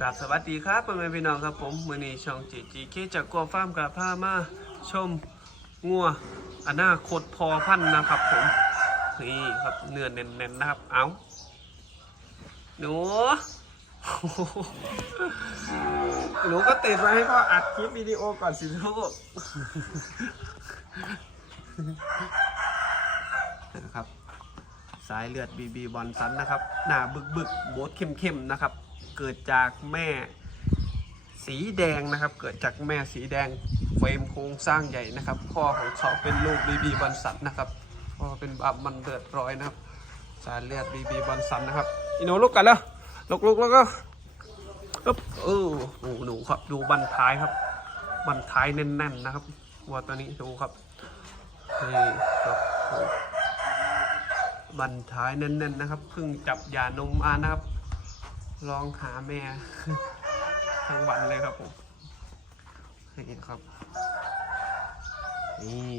กับสวัสดีครับพ่อแม่พี่น้องครับผมมือนี้ช่องจีจีเคจากกัวฟาร์มกับพามาชมงัวอนาคตพอพันนะครับผมนี่ครับเนื้อเน้นๆนะครับเอาหนูหนูก็ติดไว้ให้พ่ออัดคลิปวิดีโอก่อนสิลูกนะครับ สายเลือดบีบีบอลสันนะครับ หน้าบึกบึกโบดเข้มเข้มๆนะครับ เกิดจากแม่สีแดงนะครับ เกิดจากแม่สีแดงเฟรมโครงสร้างใหญ่นะครับ พ่อของเขาเป็นลูกบีบีบอลสันนะครับพ่อเป็นบับมันเดือดร้อยนะครับ สายเลือดบีบีบอลสันนะครับอีหนูลุกกันแล้วลุกลุกแล้วก็ปึ๊บเออโอ้หนูครับดูบันท้ายครับ บันท้ายแน่นๆนะครับวัวตัวนี้ดูครับนี่ครับบันท้ายแน่นๆนะครับเพิ่งจับยานมมานะครับ ลองหาแม่ทั้งวันเลยครับผมนี่ครับ นี่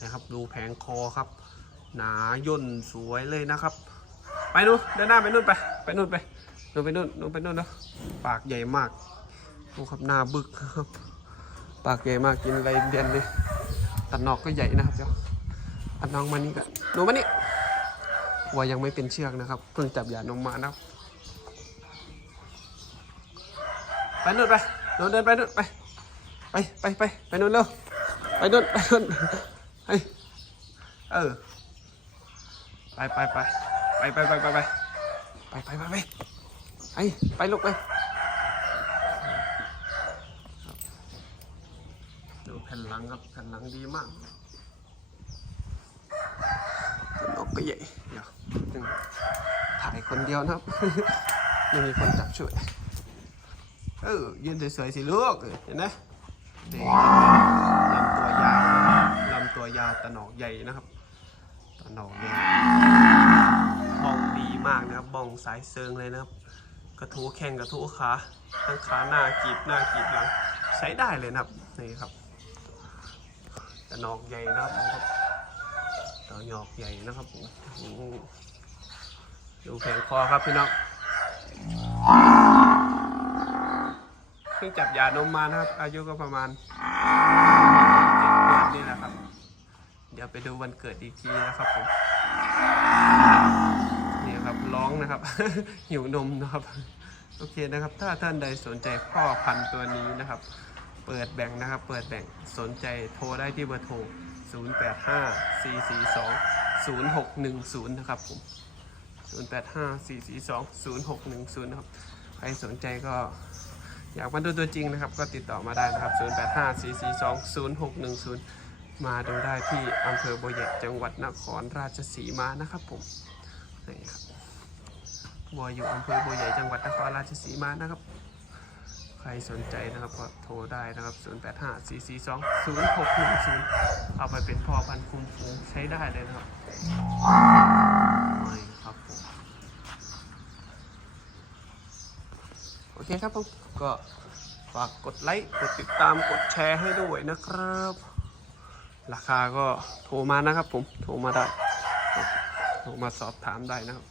นะครับดูแผงคอครับ หนาย่นสวยเลยนะครับ ไปนู่นเดินหน้าไปนู่นไป ไปนู่นไปนู่นไปนู่นนู่นไปนู่นนะปากใหญ่มากดูครับหน้าบึกครับ ปากใหญ่มากกินอะไรเด่นเลยตัดนอกก็ใหญ่นะครับเดี๋ยวอัดน้องมานี่กันหนูมานี่วัวยังไม่เป็นเชือกนะครับ เพิ่งจับหยานมมานะครับ ไปนู่นไปนู่นเดินไปนู่นไป ไปไปไปไปนู่นเร็วไปนู่นไปนู่นไปเออไปไปไปไปไปไปไปไปไปไปไปไปไปไปลูกไปดูแผ่นหลังครับแผ่นหลังดีมากต้นกก็ใหญ่เดี๋ยวถ่ายคนเดียวนะครับไม่มีคนจับช่วย เออยืนสวยๆสิลูกเห็นไหมลำตัวยาวลำตัวยาวตะหนอกใหญ่นะครับตะหนอกใหญ่บ้องดีมากนะครับบ้องสายเซิงเลยนะครับ กระทู้แข้งกระทู้ขาทั้งขาหน้ากีบหน้ากีบหลังใช้ได้เลยนะครับนี่ครับตะหนอกใหญ่นะครับต่อหยอกใหญ่นะครับผมดูแผงคอครับพี่น้อง พิ่งจับยานมมานะครับ อายุก็ประมาณเจ็ดเดือนนี่แหละครับ เดี๋ยวไปดูวันเกิดอีกทีนะครับผมนี่ครับร้องนะครับ หิวนมนะครับ โอเคนะครับ ถ้าท่านใดสนใจพ่อพันธุ์ตัวนี้นะครับ เปิดแบ่งนะครับ เปิดแบ่งสนใจโทรได้ที่เบอร์โทร 0854420610 นะครับผม 0854420610 นะครับ ใครสนใจก็ อยากมาดูตัวจริงนะครับ ก็ติดต่อมาได้นะครับ 0854420610 มาดูได้ที่อำเภอบัวใหญ่จังหวัดนครราชสีมานะครับผมนี่ครับบัวอยู่อำเภอบัวใหญ่จังหวัดนครราชสีมานะครับ ใครสนใจนะครับก็โทรได้นะครับ 0854420610 เอาไปเป็นพ่อพันธุ์คุ้มฟูงใช้ได้เลยนะครับครับผม โอ เคครับผมก็ฝากกดไลค์กดติดตามกดแชร์ให้ด้วยนะครับ ราคาก็โทรมานะครับผมโทรมาได้โทรมาสอบถามได้นะครับ